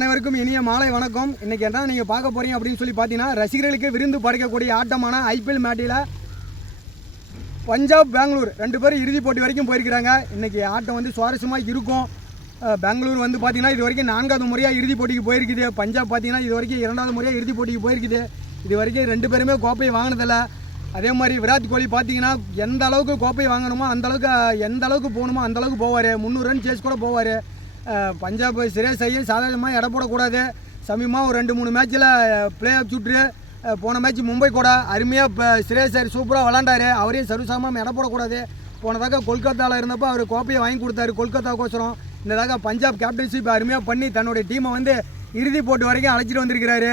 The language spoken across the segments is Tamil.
அனைவருக்கும் இனிய மாலை வணக்கம். இன்றைக்கி என்ன நீங்கள் பார்க்க போகிறீங்க அப்படின்னு சொல்லி பார்த்தீங்கன்னா, ரசிகர்களுக்கு விருந்து படைக்கக்கூடிய ஆட்டமான ஐபிஎல் மேட்டில் பஞ்சாப் பெங்களூர் 2 பேரும் இறுதிப் போட்டி வரைக்கும் போயிருக்கிறாங்க. இன்றைக்கி ஆட்டம் வந்து சுவாரஸ்யமாக இருக்கும். பெங்களூர் வந்து பார்த்திங்கன்னா இது வரைக்கும் 4வது முறையாக இறுதிப் போட்டிக்கு போயிருக்குது. பஞ்சாப் பார்த்திங்கன்னா இது வரைக்கும் 2வது முறையாக இறுதிப் போட்டிக்கு போயிருக்குது. இது வரைக்கும் 2 பேருமே கோப்பையை வாங்கினதில்ல. அதே மாதிரி விராட் கோலி பார்த்திங்கன்னா எந்த அளவுக்கு கோப்பை வாங்கணுமோ எந்த அளவுக்கு போகணுமோ அந்த அளவுக்கு போவார். 300 ரன் சேஸ் கூட போவார். பஞ்சாப் சிரேஸ் ஐயர் சாதாரணமாக எடை போடக்கூடாது. சமீபமாக ஒரு 2-3 மேட்ச்சில் பிளே ஆஃப் சுற்று. போன மேட்ச் மும்பை கூட அருமையாக இப்போ சிரேஸ் ஐயர் சூப்பராக விளாண்டாரு. அவரையும் சர்வசாமாமல் எடை போடக்கூடாது. போனதாக கொல்கத்தாவில் இருந்தப்போ அவர் கோப்பையை வாங்கி கொடுத்தாரு கொல்கத்தாவுக்கோசரம். இந்ததாக பஞ்சாப் கேப்டன்ஷிப் அருமையாக பண்ணி தன்னுடைய டீமை வந்து இறுதி போட்டு வரைக்கும் அழைச்சிட்டு வந்திருக்கிறாரு.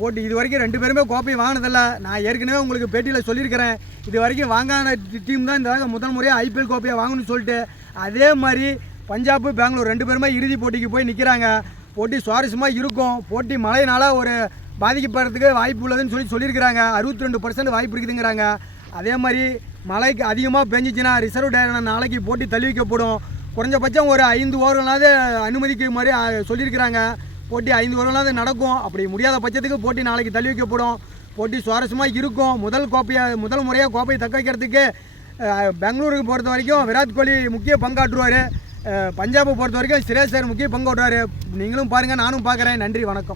போட்டி இது வரைக்கும் 2 பேருமே கோப்பையை வாங்கினதில்ல. நான் ஏற்கனவே உங்களுக்கு பேட்டியில் சொல்லியிருக்கிறேன், இது வரைக்கும் வாங்கான டீம் தான் இந்த முதல் முறையாக ஐபிஎல் கோப்பையை வாங்கணும்னு சொல்லிட்டு. அதே மாதிரி பஞ்சாப் பெங்களூர் 2 பேருமே இறுதி போட்டிக்கு போய் நிற்கிறாங்க. போட்டி சுவாரஸ்யமாக இருக்கும். போட்டி மழையினால் ஒரு பாதிக்கப்படுறதுக்கு வாய்ப்பு உள்ளதுன்னு சொல்லியிருக்கிறாங்க. 62% வாய்ப்பு இருக்குதுங்கிறாங்க. அதே மாதிரி மழைக்கு அதிகமாக பெஞ்சிச்சுன்னா ரிசர்வ் டயரான நாளைக்கு போட்டி தள்ளி வைக்கப்படும். குறைஞ்சபட்சம் ஒரு 5 ஓவர்களாவது அனுமதிக்கு மாதிரி சொல்லியிருக்கிறாங்க. போட்டி 5 ஓவர்களாவது நடக்கும். அப்படி முடியாத பட்சத்துக்கு போட்டி நாளைக்கு தள்ளி வைக்கப்படும். போட்டி சுவாரஸ்யமாக இருக்கும். முதல் முறையாக கோப்பையை தக்க வைக்கிறதுக்கு பெங்களூருக்கு பொறுத்த வரைக்கும் விராட் கோலி முக்கிய பங்காற்றுவார். பஞ்சாபை பொறுத்த வரைக்கும் சிரேஸ் ஐயர் முக்கிய பங்காற்றுவார். நீங்களும் பாருங்கள், நானும் பார்க்குறேன். நன்றி, வணக்கம்.